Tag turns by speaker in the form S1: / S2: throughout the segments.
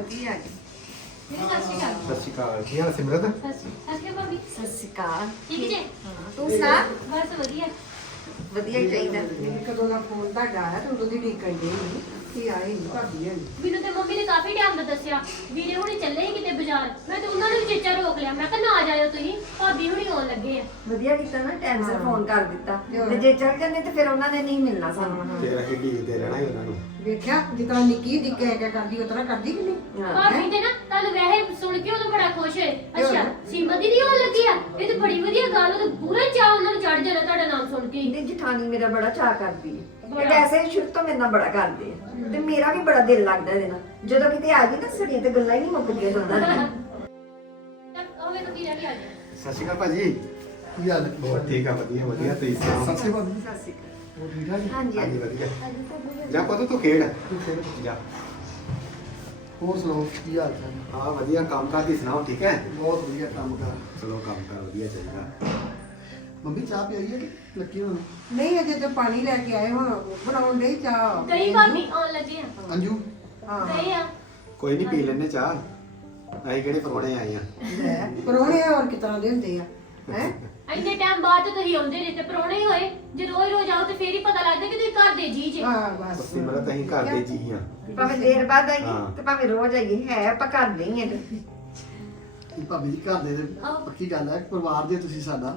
S1: ਕੀ ਆ ਗਈ।
S2: ਸਤਿ ਸ਼੍ਰੀ ਅਕਾਲ।
S3: ਸਤਿ ਸ਼੍ਰੀ ਅਕਾਲ। ਕੀ ਹਾਲ ਸਿਮਰਤ?
S2: ਸਤਿ ਸ਼੍ਰੀ ਅਕਾਲ ਭਾਬੀ।
S1: ਸਤਿ ਸ਼੍ਰੀ ਅਕਾਲ।
S2: ਠੀਕ ਜੇ?
S1: ਹਾਂ, ਤੂੰ ਸੁਣਾ?
S2: ਬਸ ਵਧੀਆ।
S1: ਵਧੀਆ ਹੀ ਚਾਹੀਦਾ।
S4: ਮੈਨੂੰ ਕਦੋਂ ਦਾ ਫੋਨ ਤੁਹਾਡਾ ਆਇਆ ਤੇ ਉਦੋਂ ਦੀ ਢੀਕਣ ਡਈ ਸੀ ਕਿ ਆਏ ਨਹੀਂ ਭਾਬੀ ਹਣੀ।
S2: ਮੈਨੂੰ ਤੇ ਮੰਮੀ ਨੇ ਕਾਫੀ ਟਾਈਮ ਦਾ ਦੱਸਿਆ ਵੀਰੇ ਹੁਣੀ ਚੱਲੇ ਸੀ ਕਿਤੇ ਬਾਜ਼ਾਰ। ਮੈਂ ਤੇ ਉਹਨਾਂ ਨੂੰ ਵੀ ਚੇਚਾ ਰੋਕ ਲਿਆ। ਮੈਂ ਕਿਹਾ ਨਾ ਜਾਇਓ ਤੁਸੀਂ, ਭਾਬੀ ਹੁਣੀ ਆਉਣ ਲੱਗੇ ਆ।
S1: ਵਧੀਆ ਕੀਤਾ ਨਾ, ਟਾਈਮ ਸਿਰ
S4: ਹਾਂ।
S1: ਫੋਨ ਕਰ ਦਿੱਤਾ।
S4: ਹੋਰ।
S1: ਤੇ ਜੇ ਚੱਲ ਜਾਂਦੇ ਤੇ ਫਿਰ ਉਹਨਾਂ ਨੇ ਨਹੀਂ ਮਿਲਣਾ ਸਾਨੂੰ।
S3: ਤੇਰਾ ਹੀ ਢੀਕਦੇ ਰਹਿਣਾ ਹੀ ਉਹਨਾਂ ਨੂੰ।
S4: ਵੇਖਿਆ ਜਿਤਨਾ ਨਿੱਕੀ ਜਿਹੀ ਕਹਿ ਕਰਦੀ ਉਤਨਾ ਕਰਦੀ ਕਿ ਨਹੀਂ।
S1: ਹਾਂ।
S2: ਭਾਬੀ ਤੇ ਨਾ ਤੁਹਾਨੂੰ ਵੈਸੇ ਸੁਣ ਕੇ ਉਹਨੂੰ ਬੜਾ ਖੁਸ਼ ਹੋਏ। ਅੱਛਾ ਸੀਮਾ ਦੀਦੀ ਆਉਣ ਲੱਗੀ ਆ, ਇਹ ਤੇ ਬੜੀ ਵਧੀਆ ਗੱਲ। ਉਹ ਤੇ ਪੂਰਾ ਚਾਅ ਉਹਨਾਂ ਨੂੰ ਚੜ ਜਾਣਾ ਤੁਹਾਡਾ ਨਾਮ ਸੁਣ ਕੇ।
S1: ਇਹਦੀ ਜਠਾਣੀ ਮੇਰਾ ਬੜਾ ਚਾਅ ਕਰਦੀ ਹੈ।
S2: ਬੜਾ।
S1: ਇਹ ਵੈਸੇ ਸ਼ੁਰੂ ਤੋਂ ਮੇਰੇ ਨਾਲ ਬੜਾ ਕਰਦੇ ਆ ਤੇ ਮੇਰਾ ਵੀ ਬੜਾ ਦਿਲ ਲੱਗਦਾ ਇਹਦੇ ਨਾਲ। ਜਦੋਂ ਕਿਤੇ ਆ ਗਈ ਨਾ ਸੜੀਆਂ ਤੇ ਗੱਲਾਂ ਹੀ ਨਹੀਂ ਮੁੱਕਦੀਆਂ ਦੋਨਾਂ ਦੀਆਂ।
S2: ਉਹ ਵੇਖ ਵੀਰਾ ਵੀ ਆ ਗਿਆ।
S3: ਸਤਿ ਸ਼੍ਰੀ ਅਕਾਲ ਭਾਜੀ।
S5: ਕੀ ਹਾਲ ਹੈ?
S3: ਬਹੁਤ ਠੀਕ ਆ, ਵਧੀਆ ਵਧੀਆ। ਤੁਸੀਂ ਸੁਣਾਓ?
S5: ਸਤਿ ਸ਼੍ਰੀ ਅਕਾਲ।
S1: ਸਤਿ ਸ਼੍ਰੀ ਅਕਾਲ।
S5: ਹੋਰ ਠੀਕ ਠਾਕ ਜੀ?
S1: ਹਾਂਜੀ
S3: ਹਾਂਜੀ
S1: ਹਾਂਜੀ।
S3: ਵਧੀਆ। ਜਾ ਪੁੱਤ ਤੂੰ ਖੇਡ।
S5: ਤੂੰ ਫਿਰ
S3: ਜਾ।
S5: ਹੋਰ ਸੁਣਾਓ ਕੀ ਹਾਲ ਚਾਲ?
S3: ਹਾਂ ਵਧੀਆ। ਕੰਮ ਕਾਰ ਦੀ ਸੁਣਾਓ? ਠੀਕ ਹੈ?
S5: ਬਹੁਤ ਵਧੀਆ ਕੰਮ ਕਰ।
S3: ਚਲੋ ਕੰਮ ਕਾਰ ਵਧੀਆ ਚਾਹੀਦਾ।
S5: ਮੰਮੀ ਚਾਹ ਪੀ ਆਈ ਹੈ ਕਿ ਲੱਕੀ ਹੁਣ?
S4: ਨਹੀਂ ਅਜੇ ਤੇ ਪਾਣੀ ਲੈ ਕੇ ਆਏ ਹੁਣ ਬਣਾਉਣ ਡਈ ਚਾਹ।
S2: ਗਈ ਭਾਬੀ ਆਉਣ ਲੱਗੇ ਆ।
S5: ਅੰਜੂ
S4: ਹਾਂ
S2: ਗਈ ਆ।
S3: ਕੋਈ ਨਹੀਂ ਪੀ ਲੈਣੇ ਚਾਹ। ਅਸੀਂ ਕਿਹੜੇ ਪਰੋਣੇ ਆਏ ਆ।
S4: ਲੈ ਪਰੋਣੇ ਹੋਰ ਕਿਸ ਤਰ੍ਹਾਂ ਦੇ ਹੁੰਦੇ ਆ ਹੈ।
S2: ਇੰਨੇ ਟਾਈਮ ਬਾਅਦ ਤੇ ਤੁਸੀਂ ਆਉਂਦੇ ਨੇ ਤੇ ਪਰੌਣੇ ਹੀ ਹੋਏ। ਜੇ ਰੋਜ਼ ਰੋਜ਼ ਆਓ ਤੇ ਫੇਰ ਹੀ ਪਤਾ ਲੱਗਦਾ ਕਿ ਤੁਸੀਂ ਘਰ ਦੇ ਜੀ ਜੇ।
S4: ਹਾਂ ਬਸ
S3: ਸਿਮਰਤ ਅਸੀਂ ਘਰ ਦੇ ਜੀ ਆ।
S1: ਭਾਵੇਂ ਦੇਰ ਬਾਅਦ ਆਈਏ
S3: ਹਾਂ।
S1: ਤੇ ਭਾਵੇਂ ਰੋਜ਼ ਆਈਏ, ਹੈ ਆਪਾਂ ਕਰਦੇ ਹੀ ਆ।
S5: ਇਹ ਭਾਬੀ ਜੀ ਘਰ ਦੇ ਤੇ
S2: ਆਹੋ।
S5: ਪੱਕੀ ਗੱਲ ਹੈ, ਪਰਿਵਾਰ ਦੇ ਤੁਸੀਂ ਸਾਡਾ।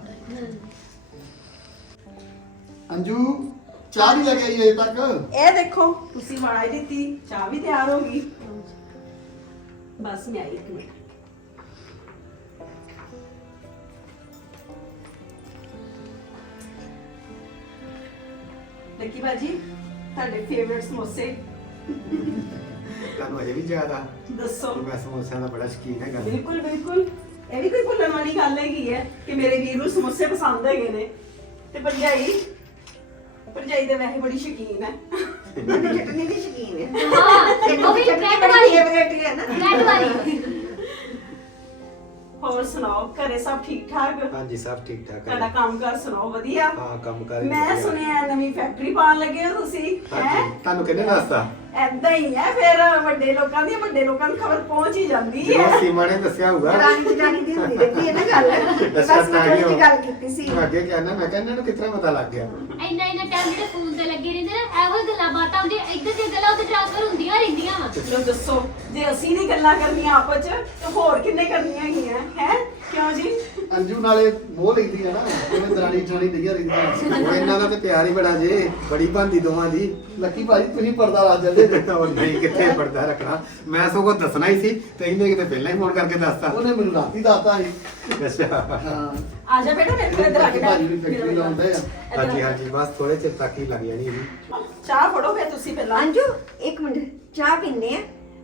S5: ਅੰਜੂ ਚਾਹ ਨਹੀਂ ਲੈ ਕੇ ਆਈ ਅਜੇ ਤੱਕ।
S6: ਇਹ ਦੇਖੋ ਤੁਸੀਂ ਵਾਈ ਦਿੱਤੀ, ਚਾਹ ਵੀ ਤਿਆਰ ਹੋ ਗਈ। ਬਸ ਮੈਂ ਆਈ ਇੱਕ ਮਿੰਟ। ਲੱਕੀ ਬਾਜੀ ਤੁਹਾਡੇ ਫੇਵਰਿਟ ਸਮੋਸੇ
S3: ਤੁਹਾਨੂੰ ਅਜੇ ਵੀ ਜ਼ਿਆਦਾ।
S6: ਦੱਸੋ।
S3: ਮੈਂ ਸਮੋਸਿਆਂ ਦਾ ਬੜਾ ਸ਼ੌਕੀਨ ਹੈਗਾ।
S6: ਬਿਲਕੁਲ ਬਿਲਕੁਲ, ਇਹ ਵੀ ਕੋਈ ਭੁੱਲਣ ਵਾਲੀ ਗੱਲ ਹੈਗੀ ਹੈ ਕਿ ਮੇਰੇ ਵੀਰ ਨੂੰ ਸਮੋਸੇ ਪਸੰਦ ਹੈਗੇ ਨੇ। ਤੇ ਭਰਜਾਈ ਦੇ ਵੈਸੇ ਬੜੀ ਸ਼ੌਕੀਨ ਹੈ।
S1: ਮੈਨੂੰ ਚਟਨੀ ਦੀ ਸ਼ੌਕੀਨ ਹੈ।
S2: ਹਾਂ ਤੇ ਉਹ ਵੀ
S1: ਚਟਨੀ
S2: ਬ੍ਰੈਡ ਵਾਲੀ।
S1: ਫੇਵਰੇਟ ਹੈ ਨਾ।
S2: ਬ੍ਰੈਡ ਵਾਲੀ।
S6: ਹੋਰ ਸੁਣਾਓ ਘਰੇ ਸਭ ਠੀਕ ਠਾਕ?
S3: ਹਾਂਜੀ ਸਭ ਠੀਕ ਠਾਕ
S6: ਤੁਹਾਡਾ
S3: ਹੈ।
S6: ਕੰਮਕਾਰ ਸੁਣਾਓ? ਵਧੀਆ।
S3: ਹਾਂ ਕੰਮ ਕਾਰ
S6: ਮੈਂ ਸੁਣਿਆ ਨਵੀਂ ਫੈਕਟਰੀ ਪਾਉਣ ਲੱਗੇ ਹੋ ਤੁਸੀਂ ਹੈ।
S3: ਹਾਂਜੀ ਤੁਹਾਨੂੰ ਕਿਹਨੇ ਦੱਸਤਾ?
S6: ਐਦਾਂ ਹੀ ਹੈ ਫਿਰ ਵੱਡੇ ਲੋਕਾਂ ਦੀ ਖਬਰ ਪਹੁੰਚ ਹੀ ਜਾਂਦੀ
S3: ਜੋ
S6: ਹੈ।
S3: ਸੀਮਾ ਨੇ ਦੱਸਿਆ ਹੋਊਗਾ।
S1: ਰਾਣੀ ਜਟਾਣੀ ਦੀ ਹੁੰਦੀ ਰਹਿੰਦੀ ਹੈ ਨਾ ਗੱਲ। ਬਸ
S3: ਅੱਛਾ,
S1: ਮੈਂ
S3: ਤਾਂ ਹੀ
S1: ਥੋੜੀ
S3: ਉਹ-
S1: ਗੱਲ ਕੀਤੀ ਸੀ।
S3: ਮੈਂ ਅੱਗੇ ਕਹਿੰਦਾ, ਮੈਂ ਕਹਿੰਦਾ ਇਹਨੂੰ ਕਿਤਨਾ ਪਤਾ ਲੱਗ ਗਿਆ।
S2: ਇੰਨਾ ਟਾਈਮ ਜਿਹੜੇ ਫੋਨ ਤੇ ਲੱਗੇ ਰਹਿੰਦੇ ਨਾ, ਇਹੋ ਹੀ ਗੱਲਾਂ ਬਾਤਾਂ ਹੁੰਦੀਆਂ। ਇੱਧਰ ਦੀਆਂ ਗੱਲਾਂ ਉੱਧਰ ਟ੍ਰਾਂਸਫਰ ਹੁੰਦੀਆਂ ਰਹਿੰਦੀਆਂ ਵਾ।
S6: ਚਲੋ ਦੱਸੋ ਜੇ ਅਸੀਂ ਨਹੀਂ ਗੱਲਾਂ ਕਰਨੀਆਂ ਆਪਸ ਚ ਤੇ ਹੋਰ ਕਿੰਨੇ ਕਰਨੀਆਂ ਹੈਗੀਆਂ ਹੈ? ਕਿਉਂ ਜੀ?
S5: ਅੰਜੂ ਨਾਲੇ ਮੋਹ ਲੈਂਦੀ ਹੈ ਨਾ, ਜਿਵੇਂ ਦਰਾਣੀ ਜਠਾਣੀ ਡਈਆਂ ਰਹਿੰਦੀਆਂ।
S3: ਉਹ ਇਹਨਾਂ ਦਾ ਤੇ ਪਿਆਰ ਹੀ ਬੜਾ ਜੇ, ਬੜੀ ਬੰਦੀ ਦੋਵਾਂ ਦੀ।
S5: ਲੱਕੀ ਭਾਜੀ ਤੁਸੀਂ ਪਰਦਾ ਲਾ ਜਾਂਦੇ ਤੇ
S3: ਉਹ ਨਹੀਂ ਕਿੱਥੇ ਪਰਦਾ ਰੱਖਣਾ। ਮੈਂ ਸਗੋਂ ਦੱਸਣਾ ਹੀ ਸੀ ਤੇ ਇਹਨੇ ਕਿਤੇ ਪਹਿਲਾਂ ਹੀ ਫੋਨ ਕਰਕੇ ਦੱਸਤਾ।
S5: ਉਹਨੇ ਮੈਨੂੰ ਰਾਤੀ ਦੱਸਤਾ ਸੀ।
S3: ਅੱਛਾ
S5: ਹਾਂ
S6: ਆ ਜਾ ਬੇਟਾ ਮੇਰੇ ਕੋਲ ਇੱਧਰ ਆ
S5: ਲੱਕੀ
S6: ਕੇ
S5: ਭਾਜੀ ਵੀ ਫੈਕਟਰੀ ਲਾਉਂਦੇ ਆ।
S3: ਹਾਂਜੀ ਹਾਂਜੀ ਬਸ ਥੋੜੇ ਚਿਰ ਤੱਕ ਹੀ ਲੱਗ ਜਾਣੀ ਇਹਦੀ।
S6: ਚਾਹ ਫੜੋ ਫਿਰ ਤੁਸੀਂ ਪਹਿਲਾਂ।
S1: ਅੰਜੂ ਇੱਕ ਮਿੰਟ ਚਾਹ ਪੀਨੇ ਆ,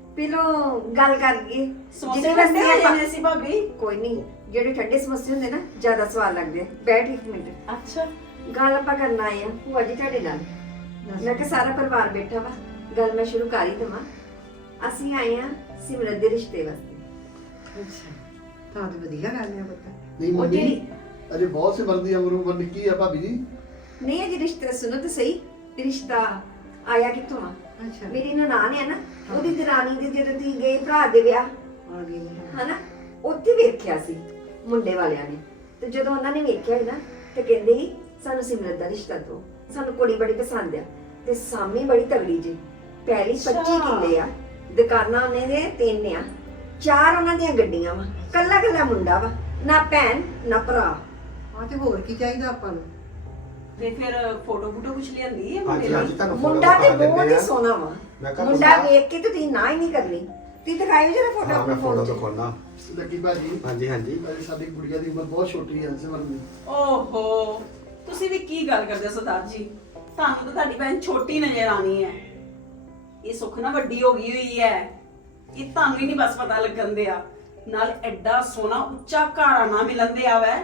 S1: ਪਹਿਲੋਂ ਗੱਲ ਕਰੀਏ।
S6: ਸਮੋਸੇ
S1: ਜਿਹਦੇ
S6: ਵੰਡੇ
S1: ਵਾਸਤੇ
S6: ਹੋਏ
S1: ਆਪਾਂ-
S6: ਨੇ ਸੀ ਭਾਬੀ।
S1: ਕੋਈ ਨਹੀਂ, ਜਿਹੜੇ ਠੰਡੇ ਸਮੋਸੇ ਹੁੰਦੇ ਨਾ ਜ਼ਿਆਦਾ ਸਵਾਦ ਲੱਗਦੇ ਆ। ਬੈਠ ਇੱਕ ਮਿੰਟ,
S6: ਅੱਛਾ
S1: ਗੱਲ ਆਪਾਂ ਕਰਨ ਆਏ ਆ ਭੂਆ ਜੀ ਤੁਹਾਡੇ ਨਾਲ। ਮੈਂ ਕਿਹਾ ਸਾਰਾ ਪਰਿਵਾਰ ਬੈਠਾ ਵਾ, ਗੱਲ ਮੈਂ ਸ਼ੁਰੂ ਕਰ ਹੀ ਦੇਵਾਂ। ਅਸੀਂ ਆਏ ਆ ਸਿਮਰਤ ਦੇ ਰਿਸ਼ਤੇ ਵਾਸਤੇ।
S4: ਅੱਛਾ ਤਾਂ ਤੇ ਵਧੀਆ ਗੱਲ ਹੈ ਬੱਤਾ।
S5: ਨਹੀਂ
S1: ਉਹ
S5: ਮੰਮੀ
S1: ਜਿਹੜੀ-
S5: ਅਜੇ ਬਹੁਤ ਸਿਮਰਦੀ ਉਮਰ ਨਿੱਕੀ ਆ ਭਾਬੀ ਜੀ।
S1: ਨਹੀਂ ਅਜੇ ਰਿਸ਼ਤੇ ਸੁਣੋ ਤਾਂ ਸਹੀ। ਰਿਸ਼ਤਾ ਆਇਆ ਕਿੱਥੋਂ ਆ?
S4: ਅੱਛਾ
S1: ਮੇਰੀ ਨਨਾਣ ਹੈ ਨਾ, ਉਹਦੀ ਦਰਾਣੀ ਦੇ ਜਦੋਂ ਤੀ ਗਏ ਭਰਾ ਦੇ ਵਿਆਹ
S4: ਆ ਗਈ
S1: ਹਨਾ, ਉੱਥੇ ਵੇਖਿਆ ਸੀ ਮੁੰਡੇ ਵਾਲਿਆਂ ਨੇ। ਤੇ ਜਦੋਂ ਉਹਨਾਂ ਨੇ ਵੇਖਿਆ ਨਾ ਤੇ ਕਹਿੰਦੇ ਸੀ ਸਾਨੂੰ ਸਿਮਰਤ ਦਾ ਰਿਸ਼ਤਾ ਦਿਓ, ਸਾਨੂੰ ਕੁੜੀ ਬੜੀ ਪਸੰਦ ਆ। ਤੇ ਸਾਮੀ ਬੜੀ ਤਗੜੀ ਜੀ, ਪਹਿਲੀ 25 ਕਿੱਲੇ ਆ, ਦੁਕਾਨਾਂ ਉਹਨੇ ਦੇ 3 ਆ, 4 ਉਹਨਾਂ ਦੀਆਂ ਗੱਡੀਆਂ ਵਾ, ਕੱਲਾ ਕੱਲਾ ਮੁੰਡਾ ਵਾ, ਨਾ ਭੈਣ ਨਾ ਭਰਾ।
S4: ਆ ਤੇ ਹੋਰ ਕੀ ਚਾਹੀਦਾ ਆਪਾਂ ਨੂੰ।
S6: ਤੇ ਫਿਰ ਫੋਟੋ ਕੁਛ ਲਿਆਂਦੀ ਹੈ
S3: ਹਾਂਜੀ ਹਾਂਜੀ ਤੁਹਾਨੂੰ photo
S1: ਮੁੰਡਾ ਤੇ
S3: ਦਿਖਾ ਦਿੰਦੇ
S1: ਬਹੁਤ ਹੀ
S3: ਆ।
S1: ਸੋਹਣਾ ਵਾ।
S3: ਮੈਂ ਕਿਹਾ
S1: ਮੁੰਡਾ
S3: ਤੁਸੀਂ-
S1: ਵੇਖ ਕੇ ਤੇ ਤੁਸੀਂ ਨਾ ਹੀ ਨਹੀਂ ਕਰਨੀ। ਤੁਸੀਂ ਦਿਖਾਇਓ ਜਰਾ ਫੋਟੋ
S3: ਹਾਂ ਮੈਂ
S1: ਆਪਣੀ
S3: ਫੋਟੋ
S1: phone 'ਚ।
S3: ਦਿਖਾਉਣਾ।
S5: ਲੱਕੀ ਭਾਜੀ
S3: ਹਾਂਜੀ ਹਾਂਜੀ
S5: ਅਜੇ ਸਾਡੀ ਗੁੜੀਆ ਦੀ ਉਮਰ ਬਹੁਤ ਛੋਟੀ ਹੈ ਸਿਮਰਨ ਦੀ।
S6: ਓਹੋ ਤੁਸੀਂ ਵੀ ਕੀ ਗੱਲ ਕਰਦੇ ਹੋ ਸਰਦਾਰ ਜੀ? ਤੁਹਾਨੂੰ ਤਾਂ ਤੁਹਾਡੀ ਭੈਣ ਛੋਟੀ ਨਜ਼ਰ ਆਣੀ ਹੈ। ਇਹ ਸੁੱਖ ਨਾ ਵੱਡੀ ਹੋ ਗਈ ਹੋਈ ਹੈ। ਇਹ ਤੁਹਾਨੂੰ ਹੀ ਨਹੀਂ ਬਸ ਪਤਾ ਲੱਗਣ ਦਿਆ। ਨਾਲ ਐਡਾ ਸੋਹਣਾ ਉੱਚਾ ਘਰਾਣਾ ਮਿਲਣ ਦਿਆ ਵੈ।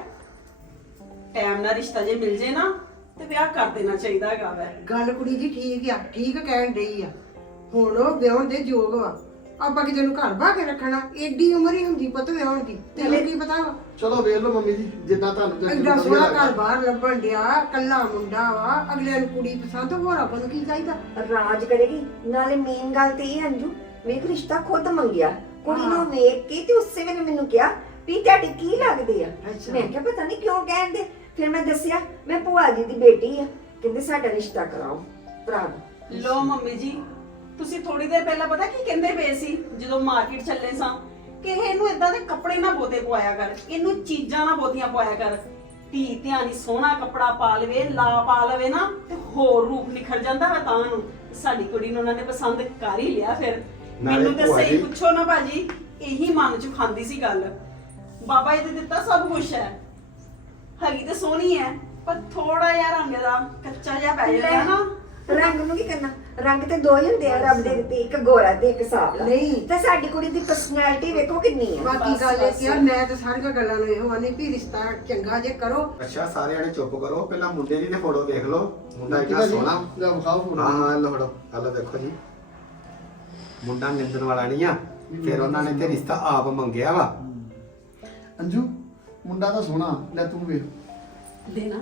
S6: ਟਾਈਮ ਨਾਲ ਰਿਸ਼ਤਾ ਜੇ ਮਿਲ ਜੇ ਨਾ ਤੇ ਵਿਆਹ ਕਰ ਦੇਣਾ ਚਾਹੀਦਾ ਹੈਗਾ ਵੈ।
S4: ਗੱਲ ਕੁੜੀ ਜੀ ਠੀਕ ਆ, ਠੀਕ ਕਹਿਣ ਡਈ ਆ। ਹੁਣ ਉਹ ਵਿਆਹਣ ਦੇ ਯੋਗ ਵਾ। ਆਪਾਂ ਕਿਤੇ ਨੂੰ ਘਰ ਬਾ ਕੇ ਰੱਖਣਾ, ਏਡੀ ਉਮਰ ਹੀ ਹੁੰਦੀ ਪੁੱਤ ਵਿਆਹਣ ਦੀ। ਤੈਨੂੰ ਕੀ ਪਤਾ ਵਾ?
S5: ਚਲੋ ਵੇਖ ਲਓ ਮੰਮੀ ਜੀ ਜਿੱਦਾਂ ਤੁਹਾਨੂੰ ਤੇ
S4: ਐਡਾ ਸੋਹਣਾ ਘਰ ਬਾਹਰ ਲੱਭਣ ਡਿਆ, ਕੱਲਾ ਮੁੰਡਾ ਵਾ, ਅਗਲੇ ਨੂੰ ਕੁੜੀ ਪਸੰਦ, ਹੋਰ ਆਪਾਂ ਨੂੰ ਕੀ ਚਾਹੀਦਾ?
S1: ਰਾਜ ਕਰੇਗੀ। ਨਾਲੇ ਮੇਨ ਗੱਲ ਤੇ ਇਹ ਹੈ ਅੰਜੂ, ਵੇਖ ਰਿਸ਼ਤਾ ਖੁਦ ਮੰਗਿਆ ਕੁੜੀ
S4: ਹਾਂ।
S1: ਨੂੰ ਵੇਖ ਕੇ ਤੇ ਉਸੇ ਵੇਲੇ ਮੈਨੂੰ ਕਿਹਾ ਵੀ ਤੁਹਾਡੇ ਕੀ ਲੱਗਦੇ ਆ
S4: ਅੱਛਾ।
S1: ਮੈਂ ਕਿਹਾ ਪਤਾ ਨਹੀਂ ਕਿਉਂ ਕਹਿੰਦੇ। ਫਿਰ ਮੈਂ ਦੱਸਿਆ ਮੈਂ ਭੂਆ ਜੀ ਦੀ ਬੇਟੀ ਆ। ਕਹਿੰਦੇ ਸਾਡਾ ਰਿਸ਼ਤਾ ਕਰਾਓ ਭਰਾ ਦਾ।
S6: ਲੋ ਮੰਮੀ ਜੀ, ਤੁਸੀਂ ਥੋੜੀ ਦੇਰ ਪਹਿਲਾਂ ਪਤਾ ਕੀ ਕਹਿੰਦੇ ਪਏ ਸੀ ਜਦੋਂ ਮਾਰਕੀਟ ਚੱਲੇ ਸਾਂ ਕਿ ਇਹਨੂੰ ਇਦਾਂ ਦੇ ਕੱਪੜੇ ਨਾ ਬਹੁਤੇ ਪਵਾਇਆ ਕਰ, ਇਹਨੂੰ ਚੀਜ਼ਾਂ ਨਾ ਬਹੁਤੀਆਂ ਪਵਾਇਆ ਕਰ। ਧੀ ਧਿਆਨੀ ਸੋਹਣਾ ਕੱਪੜਾ ਪਾ ਲਵੇ, ਲਾ ਪਾ ਲਵੇ ਨਾ ਤੇ ਹੋਰ ਰੂਪ ਨਿਖਰ ਜਾਂਦਾ ਵਾ ਤਾਂ ਨੂੰ। ਸਾਡੀ ਕੁੜੀ ਨੂੰ ਉਹਨਾਂ ਨੇ ਪਸੰਦ ਕਰ ਹੀ ਲਿਆ। ਫਿਰ
S3: ਨਾਲੇ
S6: ਮੈਨੂੰ ਤੇ
S3: ਭੂਆ
S6: ਸਹੀ
S3: ਜੀ-
S6: ਪੁੱਛੋ ਨਾ ਭਾਜੀ, ਇਹੀ ਮਨ ਚ ਖਾਂਦੀ ਸੀ ਗੱਲ। ਬਾਬਾ ਜੀ ਨੇ ਦਿੱਤਾ ਸਭ ਕੁਝ ਹੈ, ਹੈਗੀ ਤੇ ਸੋਹਣੀ ਹੈ, ਪਰ ਥੋੜਾ ਜਿਹਾ ਰੰਗ ਦਾ ਕੱਚਾ ਜਿਹਾ ਪੈ ਜਾਂਦਾ ਨਾ।
S1: ਰੰਗ ਨੂੰ ਕੀ ਕਰਨਾ, ਰੰਗ ਤੇ ਦੋ ਹੀ ਹੁੰਦੇ ਆ ਰੱਬ ਦੇ ਦਿੱਤੇ, ਇੱਕ ਗੋਰਾ ਤੇ ਇੱਕ ਸਾਵਲਾ।
S4: ਨਹੀਂ।
S1: ਤੇ ਸਾਡੀ ਕੁੜੀ ਦੀ ਪਰਸਨੈਲਿਟੀ ਵੇਖੋ ਕਿੰਨੀ ਆ।
S4: ਬਾਕੀ
S6: ਬਸ,
S4: ਗੱਲ ਇਹ
S6: ਬਸ।
S4: ਕਿ ਆ ਮੈਂ ਤਾਂ ਸਾਰੀਆਂ ਗੱਲਾਂ ਨੂੰ ਇਹੋ ਆਨੀ ਵੀ ਰਿਸ਼ਤਾ ਚੰਗਾ ਜੇ ਕਰੋ।
S3: ਅੱਛਾ ਸਾਰੇ ਜਣੇ ਚੁੱਪ ਕਰੋ, ਪਹਿਲਾਂ ਮੁੰਡੇ ਦੀ ਤੇ ਫੋਟੋ ਦੇਖ ਲਓ। ਮੁੰਡਾ
S5: ਠੀਕ
S3: ਇੰਨਾ
S5: ਆ ਜੀ,
S3: ਸੋਹਣਾ।
S5: ਲੈ ਵਿਖਾਓ ਫੋਟੋ।
S3: ਹਾਂ ਹਾਂ ਲੋ ਫੜੋ, ਹਲੋ ਦੇਖੋ ਜੀ। ਮੁੰਡਾ ਨਿੰਦਣ ਵਾਲਾ ਨਹੀਂ ਆ। ਫਿਰ ਉਹਨਾਂ ਨੇ ਤੇ ਰਿਸ਼ਤਾ ਆਪ ਮੰਗਿਆ ਵਾ।
S5: ਅੰਜੂ ਮੁੰਡਾ ਤਾਂ ਸੋਹਣਾ, ਲੈ ਤੂੰ ਵੇਖ।
S6: ਦੇਣਾ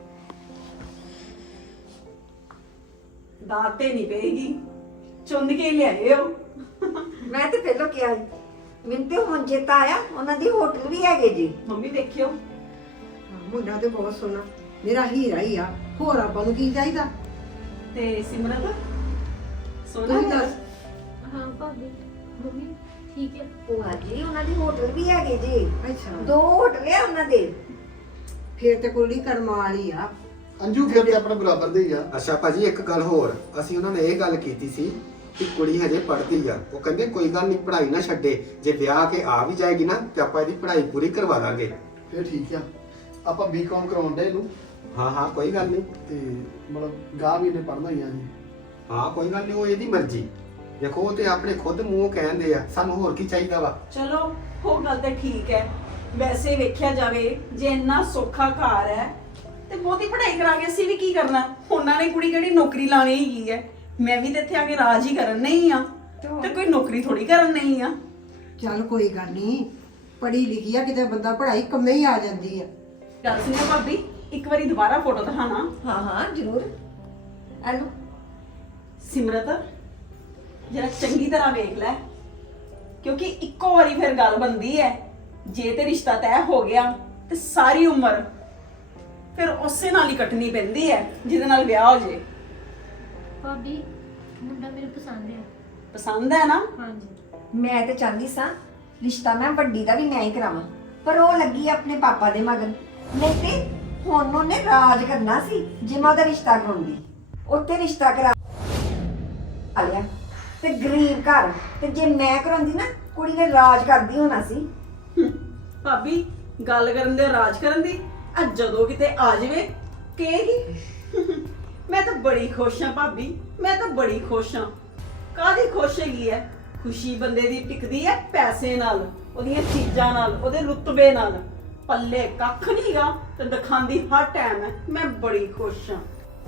S6: ਦਾਤੇ ਨਹੀਂ ਪਏਗੀ, ਚੁੰਨ ਕੇ ਹੀ ਲਿਆਏ ਹੋ।
S1: ਮੈਂ ਤੇ ਪਹਿਲਾਂ ਕਿਹਾ ਸੀ, ਮੈਨੂੰ ਤੇ ਹੁਣ ਚੇਤਾ ਆਇਆ ਉਹਨਾਂ ਦੀ ਹੋਟਲ ਵੀ ਹੈਗੇ ਜੀ।
S6: ਮੰਮੀ ਦੇਖਿਓ,
S4: ਮੁੰਡਾ ਤੇ ਬਹੁਤ ਸੋਹਣਾ, ਮੇਰਾ ਹੀਰਾ ਹੀ ਆ। ਹੋਰ ਆਪਾਂ ਨੂੰ ਕੀ ਚਾਹੀਦਾ?
S6: ਤੇ ਸਿਮਰਤ ਸੋਹਣਾ
S4: ਤੂੰ
S6: ਹੈ।
S4: ਦੱਸ।
S2: ਹਾਂ ਭਾਬੀ, ਮੰਮੀ ਠੀਕ ਹੈ।
S1: ਭੂਆ ਜੀ ਉਹਨਾਂ ਦੀ ਹੋਟਲ ਵੀ ਹੈਗੇ ਜੀ।
S4: ਅੱਛਾ,
S1: 2 ਹੋਟਲ ਆ ਉਹਨਾਂ ਦੇ।
S4: ਫੇਰ ਤੇ ਕੁੜੀ ਕਰਮਾਂ ਵਾਲੀ ਆ।
S5: ਅੰਜੂ ਫਿਰ ਤੇ ਆਪਣੇ ਬਰਾਬਰ ਦੇ ਹੀ ਆ।
S3: ਅੱਛਾ ਭਾਜੀ ਇੱਕ ਗੱਲ ਹੋਰ, ਅਸੀਂ ਉਹਨਾਂ ਨੇ ਇਹ ਗੱਲ ਕੀਤੀ ਸੀ ਕਿ ਕੁੜੀ ਹਜੇ ਪੜ੍ਹਦੀ ਆ। ਉਹ ਕਹਿੰਦੇ ਕੋਈ ਗੱਲ ਨਹੀਂ, ਪੜ੍ਹਾਈ ਨਾ ਛੱਡੇ, ਜੇ ਵਿਆਹ ਕੇ ਆ ਵੀ ਜਾਏਗੀ ਨਾ ਤੇ ਆਪਾਂ ਇਹਦੀ ਪੜ੍ਹਾਈ ਪੂਰੀ ਕਰਵਾ ਦਾਂਗੇ।
S5: ਫਿਰ ਠੀਕ ਆ, ਆਪਾਂ ਬੀਕਾਮ ਕਰਾਉਣ ਦੇ ਇਹਨੂੰ
S3: ਹਾਂ ਹਾਂ ਕੋਈ ਗੱਲ ਨਹੀਂ।
S5: ਤੇ ਮਤਲਬ ਗਾਹ ਵੀ ਇਹਨੇ ਪੜ੍ਹਨਾ ਹੀ ਆ ਜੀ।
S3: ਹਾਂ ਕੋਈ ਗੱਲ ਨਹੀਂ, ਉਹ ਇਹਦੀ ਮਰਜ਼ੀ। ਦੇਖੋ ਉਹ ਤੇ ਆਪਣੇ ਖੁਦ ਮੂੰਹੋਂ ਕਹਿੰਦੇ ਆ, ਸਾਨੂੰ ਹੋਰ ਕੀ ਚਾਹੀਦਾ ਵਾ।
S6: ਚਲੋ ਉਹ ਗੱਲ ਤੇ ਠੀਕ ਹੈ। ਵੈਸੇ ਵੇਖਿਆ ਜਾਵੇ ਜੇ ਇੰਨਾ ਸੌਖਾ ਘਰ ਹੈ ਤੇ ਬਹੁਤੀ ਪੜ੍ਹਾਈ ਕਰਾ ਕੇ ਅਸੀਂ ਵੀ ਕੀ ਕਰਨਾ। ਉਹਨਾਂ ਨੇ ਕੁੜੀ ਕਿਹੜੀ ਨੌਕਰੀ ਲਾਣੀ ਹੀ ਹੈ। ਮੈਂ ਵੀ ਤੇ ਇੱਥੇ ਆ ਕੇ ਰਾਜ ਹੀ ਕਰਨ ਨਹੀਂ ਆ, ਤੇ ਕੋਈ ਨੌਕਰੀ ਥੋੜੀ ਕਰਨ ਨਹੀਂ ਆ।
S4: ਚੱਲ ਕੋਈ ਗੱਲ ਨਹੀਂ, ਪੜ੍ਹੀ ਲਿਖੀ ਆ, ਕਿਤੇ ਬੰਦਾ ਪੜ੍ਹਾਈ ਕੰਮੇ ਹੀ ਆ ਜਾਂਦੀ ਆ।
S6: ਗੱਲ ਸੁਣਿਓ ਭਾਬੀ, ਇੱਕ ਵਾਰੀ ਦੁਬਾਰਾ ਫੋਟੋ ਦਿਖਾਣਾ।
S1: ਹਾਂ ਹਾਂ ਜ਼ਰੂਰ। ਹਲੋ
S6: ਸਿਮਰਤ ਜਰਾ ਚੰਗੀ ਤਰ੍ਹਾਂ ਵੇਖ ਲੈ, ਕਿਉਂਕਿ ਇੱਕੋ ਵਾਰੀ ਫਿਰ ਗੱਲ ਬੰਦੀ ਹੈ। ਜੇ ਤੇ ਰਿਸ਼ਤਾ ਤੈਅ ਹੋ ਗਿਆ ਤੇ ਸਾਰੀ ਉਮਰ ਫਿਰ ਉਸੇ ਨਾਲ ਹੀ ਕੱਟਣੀ ਪੈਂਦੀ ਹੈ ਜਿਹਦੇ ਨਾਲ ਵਿਆਹ ਹੋ ਜੇ।
S2: ਭਾਬੀ ਮੁੰਡਾ ਮੈਨੂੰ ਪਸੰਦ ਹੈ।
S6: ਪਸੰਦ ਹੈ ਨਾ?
S2: ਹਾਂਜੀ।
S1: ਮੈਂ ਤੇ ਚਾਹੁੰਦੀ ਸਾਂ ਰਿਸ਼ਤਾ ਮੈਂ ਵੱਡੀ ਦਾ ਵੀ ਮੈਂ ਹੀ ਕਰਾਵਾਂ, ਪਰ ਉਹ ਲੱਗੀ ਆਪਣੇ ਪਾਪਾ ਦੇ ਮਗਰ। ਨਹੀਂ ਤੇ ਹੁਣ ਉਹਨੇ ਰਾਜ ਕਰਨਾ ਸੀ। ਜੇ ਮੈਂ ਉਹਦਾ ਰਿਸ਼ਤਾ ਕਰਾਉਂਦੀ, ਉੱਥੇ ਰਿਸ਼ਤਾ ਕਰਾ ਲਿਆ ਤੇ ਗਰੀਬ ਘਰ, ਤੇ ਜੇ ਮੈਂ ਕਰਾਉਂਦੀ ਨਾ ਕੁੜੀ ਨੇ ਰਾਜ ਕਰਦੀ ਹੋਣਾ ਸੀ।
S6: ਭਾਬੀ ਗੱਲ ਕਰਨ ਦੇ ਰਾਜ ਕਰਨ ਦੀ, ਅੱਜ ਜਦੋਂ ਕਿਤੇ ਆ ਜਾਵੇ ਕਹੇਗੀ ਮੈਂ ਤਾਂ ਬੜੀ ਖੁਸ਼ ਹਾਂ ਭਾਬੀ, ਮੈਂ ਤਾਂ ਬੜੀ ਖੁਸ਼ ਹਾਂ। ਕਾਹਦੀ ਖੁਸ਼ ਹੈਗੀ ਹੈ? ਖੁਸ਼ੀ ਬੰਦੇ ਦੀ ਟਿਕਦੀ ਹੈ ਪੈਸੇ ਨਾਲ, ਉਹਦੀਆਂ ਚੀਜ਼ਾਂ ਨਾਲ, ਉਹਦੇ ਰੁਤਬੇ ਨਾਲ। ਪੱਲੇ ਕੱਖ ਨਹੀਂਗਾ ਤੇ ਦਿਖਾਉਂਦੀ ਹਰ ਟਾਈਮ ਹੈ ਮੈਂ ਬੜੀ ਖੁਸ਼ ਹਾਂ।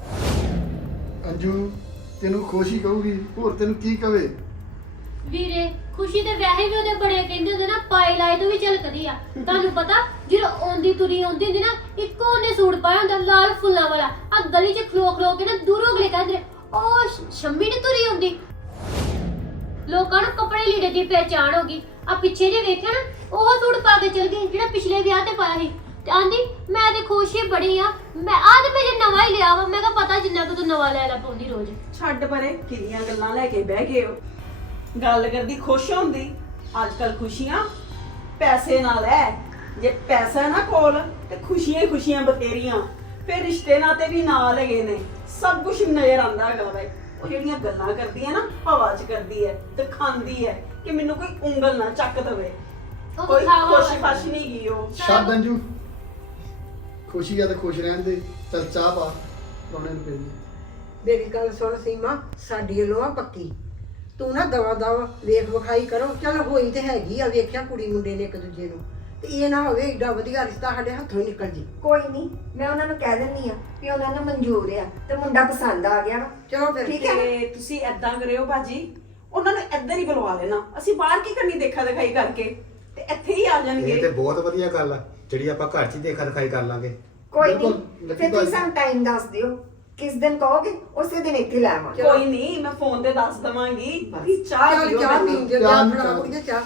S5: ਅੰਜੂ ਤੈਨੂੰ ਖੁਸ਼ ਹੀ ਕਹੂਗੀ, ਹੋਰ ਤੈਨੂੰ ਕੀ ਕਵੇ?
S2: ਵੀਰੇ ਖੁਸ਼ੀ ਤੇ ਵੈਸੇ ਵੀ ਉਹਦੇ ਬੜੇ ਕਹਿੰਦੇ ਹੁੰਦੇ ਨਾ, ਪਾਈ ਲਾਈ ਤੋਂ ਵੀ ਝਲਕਦੀ ਆ। ਤੁਹਾਨੂੰ ਪਤਾ ਜਦੋਂ ਆਉਂਦੀ ਤੁਰੀ ਆਉਂਦੀ ਹੁੰਦੀ ਨਾ, ਇੱਕੋ ਉਹਨੇ ਸੂਟ ਪਾਇਆ ਹੁੰਦਾ ਲਾਲ ਫੁੱਲਾਂ ਵਾਲਾ। ਆ ਗਲੀ 'ਚ ਖਲੋ ਖਲੋ ਕੇ ਨਾ ਦੂਰੋਂ ਅਗਲੇ ਕਹਿੰਦੇ ਉਹ ਸ਼ੰਮੀ ਨੀ ਤੁਰੀ ਆਉਂਦੀ। ਲੋਕਾਂ ਨੂੰ ਕੱਪੜੇ ਲੀੜੇ ਦੀ ਪਹਿਚਾਣ ਹੋ ਗਈ। ਆ ਪਿੱਛੇ ਜੇ ਵੇਖਿਆ ਨਾ, ਉਹ ਸੂਟ ਪਾ ਕੇ ਚਲ ਗਈ ਜਿਹੜਾ ਪਿਛਲੇ ਵਿਆਹ ਤੇ ਪਾਇਆ ਸੀ। ਤੇ ਆਂਦੀ ਮੈਂ ਤੇ ਖੁਸ਼ ਹੀ ਬੜੀ ਆ, ਮੈਂ ਆਹ ਤੇ ਮੈਂ ਜੇ ਨਵਾਂ ਹੀ ਲਿਆ ਵਾ। ਮੈਂ ਕਿਹਾ ਪਤਾ ਜਿੰਨਾ ਕੁ ਤੂੰ ਨਵਾਂ ਲੈ ਲਾ ਪਾਉਂਦੀ ਰੋਜ਼।
S6: ਛੱਡ ਪਰੇ, ਕਿੰਨੀਆਂ ਗੱਲਾਂ ਲੈ ਕੇ ਬਹਿ ਗਏ ਹੋ। ਗੱਲ ਕਰਦੀ ਖੁਸ਼ ਹੁੰਦੀ। ਅੱਜ ਕੱਲ ਖੁਸ਼ੀਆਂ ਪੈਸੇ ਨਾਲ ਹੈ। ਜੇ ਪੈਸਾ ਨਾ ਕੋਲ ਤੇ ਖੁਸ਼ੀਆਂ ਹੀ ਖੁਸ਼ੀਆਂ ਬਥੇਰੀਆਂ। ਫਿਰ ਰਿਸ਼ਤੇ ਨਾਤੇ ਵੀ ਨਾਲ ਹੈਗੇ ਨੇ, ਸਭ ਕੁਝ ਨਜ਼ਰ ਆਉਂਦਾ ਹੈਗਾ ਵਾ। ਉਹ ਜਿਹੜੀਆਂ ਗੱਲਾਂ ਕਰਦੀ ਹੈ ਨਾ, ਹਵਾ 'ਚ ਕਰਦੀ ਹੈ ਤੇ ਖਾਂਦੀ ਹੈ ਕਿ ਮੈਨੂੰ ਕੋਈ ਉਂਗਲ ਨਾ ਚੱਕ ਦਵੇ।
S2: ਉਹ
S6: ਕੋਈ
S2: ਖਾਵਾ
S6: ਖੁਸ਼ ਫਸ਼ ਨਹੀਂ ਗਈ ਉਹ।
S5: ਛੱਡ ਅੰਜੂ, ਖੁਸ਼ੀ ਆ ਤੇ ਖੁਸ਼ ਰਹਿਣ ਦੇ। ਚੱਲ ਚਾਹ ਪਾ, ਲਾਉਣੇ ਨੂੰ ਪਈ।
S4: ਮੇਰੀ ਗੱਲ ਸੁਣ ਸੀਮਾ, ਸਾਡੀ ਵੱਲੋਂ ਆ ਪੱਕੀ। ਤੂੰ ਨਾ ਦਵਾ ਦਵਾ ਵੇਖ ਵਿਖਾਈ ਕਰੋ। ਚੱਲ ਹੋਈ ਤੇ ਹੈਗੀ ਆ, ਵੇਖਿਆ ਕੁੜੀ ਮੁੰਡੇ ਨੇ ਇੱਕ ਦੂਜੇ ਨੂੰ, ਤੇ ਇਹ ਨਾ ਹੋਵੇ ਏਡਾ ਵਧੀਆ ਰਿਸ਼ਤਾ ਸਾਡੇ ਹੱਥੋਂ ਹੀ ਨਿਕਲ ਜੇ।
S1: ਕੋਈ ਨਹੀਂ, ਮੈਂ ਉਹਨਾਂ ਨੂੰ ਕਹਿ ਦਿੰਨੀ ਆ ਵੀ ਉਹਨਾਂ ਨੂੰ ਮਨਜ਼ੂਰ ਆ ਤੇ ਮੁੰਡਾ ਪਸੰਦ ਆ ਗਿਆ ਵਾ।
S4: ਚਲੋ ਫਿਰ
S1: ਠੀਕ ਹੈ ਨਾ?
S6: ਤੇ ਤੁਸੀਂ ਐਦਾਂ ਕਰਿਓ ਬਾਜੀ, ਉਹਨਾਂ ਨੂੰ ਇੱਧਰ ਹੀ ਬੁਲਵਾ ਲੈਣਾ। ਅਸੀਂ ਬਾਹਰ ਕੀ ਕਰਨੀ ਦੇਖਾ ਦਿਖਾਈ ਕਰਕੇ, ਤੇ ਇੱਥੇ ਹੀ ਆ
S3: ਇਹ ਤੇ
S6: ਜਾਣਗੇ।
S3: ਬਹੁਤ ਵਧੀਆ ਗੱਲ ਆ ਜਿਹੜੀ ਆਪਾਂ ਘਰ 'ਚ ਹੀ ਦੇਖਾ ਦਿਖਾਈ ਕਰ ਲਾਂਗੇ।
S1: ਕੋਈ
S5: ਬਿਲਕੁਲ,
S1: ਨਹੀਂ,
S5: ਲੱਕੀ
S1: ਫਿਰ ਤੁਸੀਂ
S5: ਭਾਜੀ।
S1: ਸਾਨੂੰ ਟਾਈਮ ਦੱਸ ਦਿਓ ਕਿਸ ਦਿਨ ਕਹੋਗੇ ਉਸੇ ਦਿਨ ਇੱਥੇ ਲੈ ਆਵਾਂਗੇ।
S6: ਕੋਈ ਨਹੀਂ, ਮੈਂ ਫੋਨ ਤੇ ਦੱਸ ਦਵਾਂਗੀ। ਤੁਸੀਂ ਚਾਹ
S4: ਚੱਲ
S6: ਪੀਓ
S4: ਚਾਹ
S6: ਪਹਿਲਾਂ।
S4: ਪੀਣ ਦੇ
S5: ਚਾਹ
S4: ਫੜਾ ਕੁੜੀਏ ਚਾਹ।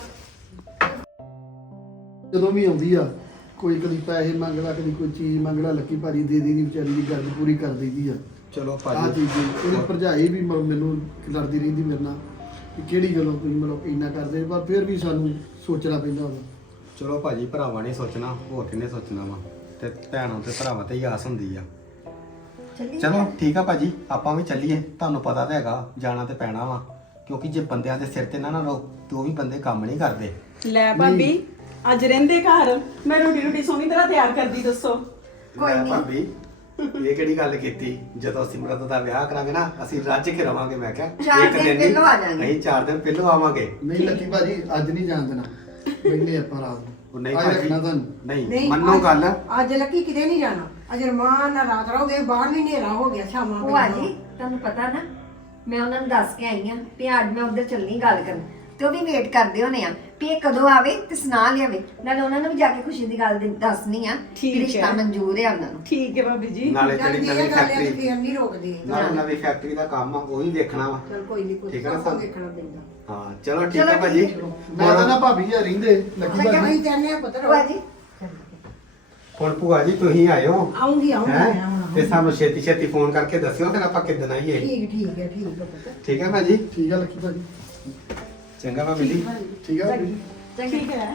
S5: ਜਦੋਂ ਵੀ ਆਉਂਦੀ ਆ ਕੋਈ ਕਦੀ ਪੈਸੇ ਮੰਗਦਾ, ਕਦੀ ਕੋਈ ਚੀਜ਼ ਮੰਗਦਾ, ਲੱਕੀ ਭਾਜੀ ਦੇ ਦੀ ਵਿਚਾਰੀ ਦੀ ਗੱਲ ਪੂਰੀ ਕਰ ਦਈਦੀ ਆ।
S3: ਚਲੋ
S5: ਆਹ
S3: ਭਾਜੀ
S5: ਚੀਜ਼ ਦੀ ਇਹਦੀ ਭਰਜਾਈ ਵੀ ਮੈਨੂੰ ਲੜਦੀ ਰਹਿੰਦੀ ਮੇਰੇ ਨਾਲ ਕਿ ਕਿਹੜੀ ਗੱਲੋਂ ਤੁਸੀਂ ਮਤਲਬ ਇੰਨਾ ਕਰਦੇ, ਪਰ ਫਿਰ ਵੀ ਸਾਨੂੰ ਸੋਚਣਾ ਪੈਂਦਾ ਵਾ।
S3: ਚਲੋ ਭਾਜੀ, ਭਰਾਵਾਂ ਨੇ ਸੋਚਣਾ, ਹੋਰ ਕਿੰਨੇ ਸੋਚਣਾ ਵਾ, ਤੇ ਭੈਣਾਂ ਤੇ ਭਰਾਵਾਂ ਤੇ ਹੀ ਆਸ ਹੁੰਦੀ ਆ। ਚਲੋ ਠੀਕ ਆ ਭਾਜੀ, ਆਪਾਂ ਵੀ ਚੱਲੀਏ। ਤੁਹਾਨੂੰ ਪਤਾ ਤਾਂ ਹੈਗਾ ਜਾਣਾ ਤੇ ਪੈਣਾ ਵਾ, ਕਿਉਂਕਿ ਜੇ ਬੰਦਿਆਂ ਦੇ ਸਿਰ ਤੇ ਨਾ ਰੋ ਤੇ ਉਹ ਵੀ ਬੰਦੇ ਕੰਮ ਨਹੀਂ ਕਰਦੇ।
S6: ਲੈ ਭਾਬੀ, ਅੱਜ ਰਹਿੰਦੇ ਘਰ, ਮੈਂ ਰੋਟੀ ਸੋਹਣੀ ਤਰ੍ਹਾਂ ਤਿਆਰ ਕਰਦੀ, ਦੱਸੋ।
S1: ਕੋਈ
S3: ਲੈ
S1: ਨੀ।
S3: ਭਾਬੀ, ਇਹ ਕਿਹੜੀ ਗੱਲ ਕੀਤੀ? ਜਦੋਂ ਸਿਮਰਤ ਦਾ ਵਿਆਹ ਕਰਾਂਗੇ ਨਾ, ਅਸੀਂ ਰੱਜ ਕੇ ਰਵਾਂਗੇ। ਮੈਂ ਕਿਹਾ
S1: 4 ਦਿਨ
S3: ਨੀ,
S1: ਪਹਿਲੋਂ ਆ ਜਾਾਂਗੇ।
S3: ਨਹੀਂ 4 ਦਿਨ ਪਹਿਲੋਂ ਆਵਾਂਗੇ।
S5: ਨਹੀਂ ਲੱਕੀ ਭਾਜੀ ਅੱਜ ਨਹੀਂ ਜਾਣ ਦੇਣਾ, ਬੈਠੇ ਆਪਾਂ ਰਾਤ
S3: ਉਹ
S5: ਨੂੰ
S3: ਨਹੀਂ
S5: ਅੱਜ
S3: ਭਾਜੀ,
S5: ਰੱਖਣਾ ਤੁਹਾਨੂੰ।
S3: ਨਹੀਂ ਮੰਨੋ
S4: ਅੱਜ-
S3: ਗੱਲ।
S4: ਅੱਜ ਲੱਕੀ ਕਿਤੇ ਨਹੀਂ ਜਾਣਾ, ਅੱਜ ਰਮਾਨ ਨਾਲ ਰਾਤ ਰਹੋਗੇ। ਬਾਹਰ ਵੀ ਹਨੇਰਾ ਹੋ ਗਿਆ ਸ਼ਾਮਾਂ
S1: ਭੂਆ ਜੀ ਤੁਹਾਨੂੰ ਪਤਾ ਨਾ, ਮੈਂ ਉਹਨਾਂ ਨੂੰ ਦੱਸ ਕੇ ਆਈ ਆ ਵੀ ਅੱਜ ਮੈਂ ਉਧਰ ਚੱਲਣੀ ਗੱਲ ਕਰਨ, ਤੇ ਉਹ ਵੀ ਵੇਟ ਕਰਦੇ ਹੋਣੇ ਆ ਵੀ ਇਹ ਕਦੋਂ ਆਵੇ ਤੇ ਸੁਣਾ ਲਿਆਵੇ। ਨਾਲੇ ਉਹਨਾਂ ਨੂੰ ਵੀ ਜਾ ਕੇ ਖੁਸ਼ੀ ਦੀ ਗੱਲ ਦੱਸਣੀ ਆ
S6: ਠੀਕ
S1: ਕਿ
S6: ਹੈ।
S1: ਰਿਸ਼ਤਾ ਮਨਜ਼ੂਰ ਹੈ ਉਹਨਾਂ ਨੂੰ।
S6: ਠੀਕ ਹੈ ਭਾਬੀ ਜੀ।
S3: ਨਾਲੇ
S4: ਚੱਲ
S3: ਜਿਹੜੀ
S4: ਜੇ
S3: ਨਵੀਂ
S4: ਇਹ ਗੱਲ ਹੈ
S3: ਫੈਕਟਰੀ,
S4: ਫੇਰ ਨਹੀਂ ਰੋਕਦੇ।
S3: ਨਾਲੇ ਨਵੀਂ ਫੈਕਟਰੀ ਦਾ ਕੰਮ ਆ, ਉਹ ਵੀ ਵੇਖਣਾ ਵਾ।
S4: ਚਲ ਕੋਈ ਨਹੀਂ, ਕੁਝ
S3: ਠੀਕ ਹੈ ਨਾ
S4: ਸਭ
S3: ਸਾਨੂੰ?
S4: ਵੇਖਣਾ ਪੈਂਦਾ।
S3: ਹਾਂ ਚਲੋ ਠੀਕ
S1: ਚਲੋ
S3: ਹੈ ਭਾਜੀ।
S1: ਠੀਕ
S5: ਮੈਂ ਤਾਂ ਨਾ ਭਾਬੀ ਆ ਰਹਿੰਦੇ ਲੱਕੀ
S1: ਚੰਗਾ
S5: ਭਾਜੀ।
S4: ਅਸੀਂ ਕਹਿੰਦੇ ਆ ਪੁੱਤਰ
S1: ਭੂਆ ਜੀ
S3: ਹੁਣ ਭੂਆ ਜੀ ਤੁਸੀਂ ਆਇਓ
S4: ਆਉਂਗੀ
S3: ਹੈਂ? ਤੇ ਸਾਨੂੰ ਛੇਤੀ ਛੇਤੀ ਫੋਨ ਕਰਕੇ ਦੱਸਿਓ, ਫਿਰ ਆਪਾਂ ਕਿੱਦਣ ਆਈਏ।
S4: ਠੀਕ ਹੈ ਪੁੱਤਰ।
S3: ਠੀਕ ਹੈ ਭਾਜੀ।
S5: ਠੀਕ ਆ ਲੱਕੀ ਭਾਜੀ,
S3: ਚੰਗਾ ਭਾਬੀ ਜੀ।
S5: ਠੀਕ ਆ ਭਾਜੀ।
S6: ਠੀਕ ਹੈ